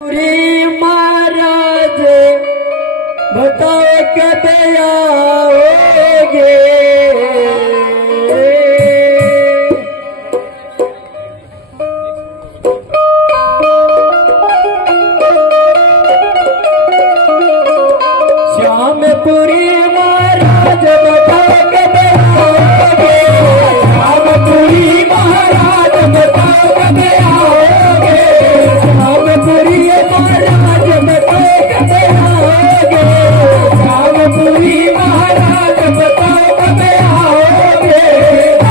पूरी महाराज बताओ कब आओगे। श्यामपुरी महाराज बताओ कब आओगे। श्यामपुरी महाराज बताओ कब आओगे। श्यामपुरी महाराज बताओ कब आओगे। श्यामपुरी महाराज बताओ कब आओगे।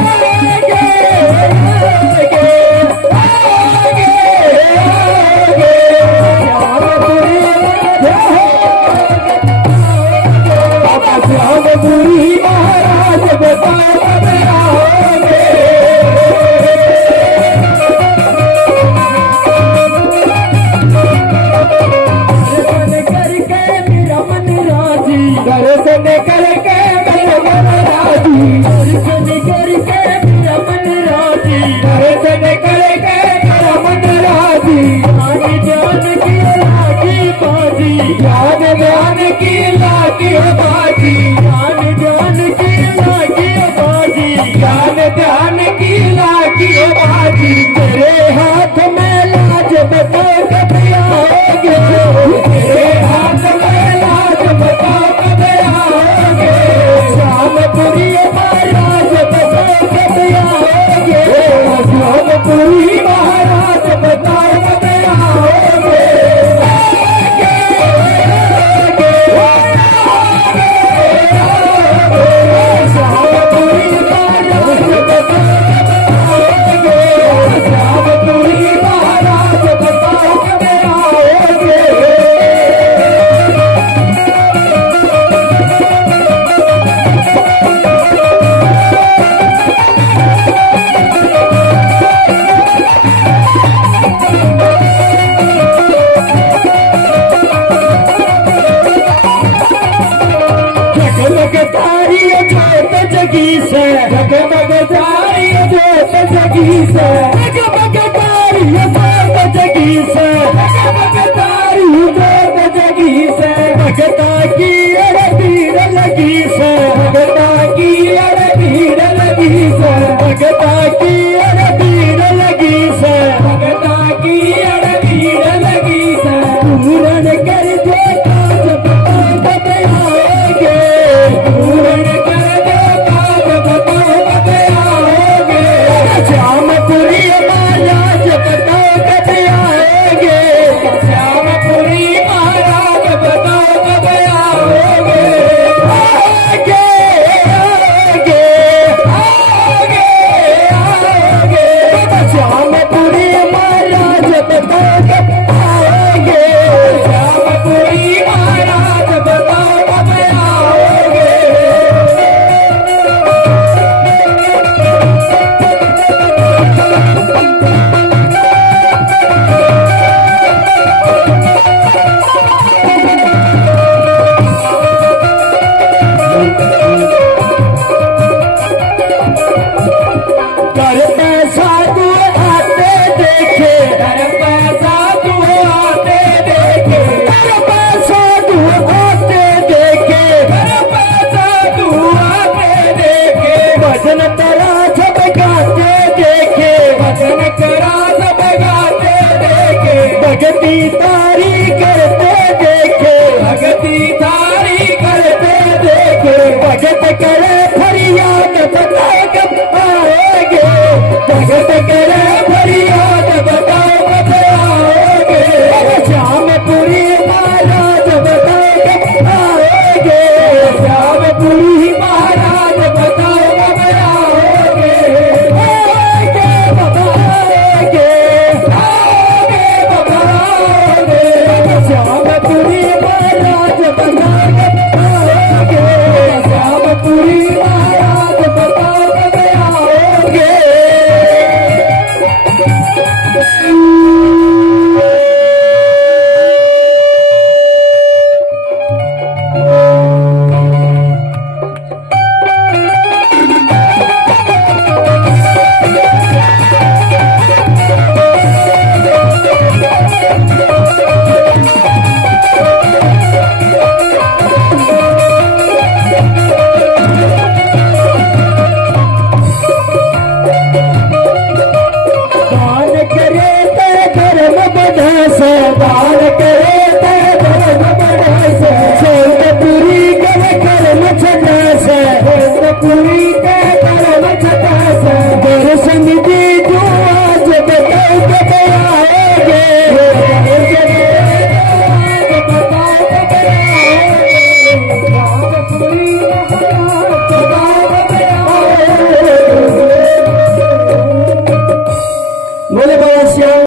आगे आगे आगे आगे श्यामपुरी श्यामपुरी महाराज बताओ कब आओगे। दर्शन करके मेरा मन राजी। दर्शन करके मेरा मन राजी। दर्शन करके मेरा मन राजी। ज्ञान ज्ञान की लागी बाजी। ज्ञान ज्ञान की लागी बाजी। ज्ञान ज्ञान की लागी बाजी। तेरे हाथ में लाज बताओ कब आओगे। तेरे हाथ में लाज बताओ कब आओगे। श्यामपुरी महाराज बताओ कब आओगे। श्यामपुरी महाराज बताओ कब आओगे। जगमग तारी जोत जगी से। जगमग तारी जोत जगी से। जगमग तारी जोत जगी से। जगमग तारी जोत जगी से। भगता की अड़बीर लगी से। भगता की अड़बीर लगी से। भगता की अड़बीर लगी से। भगता की अड़बीर लगी से।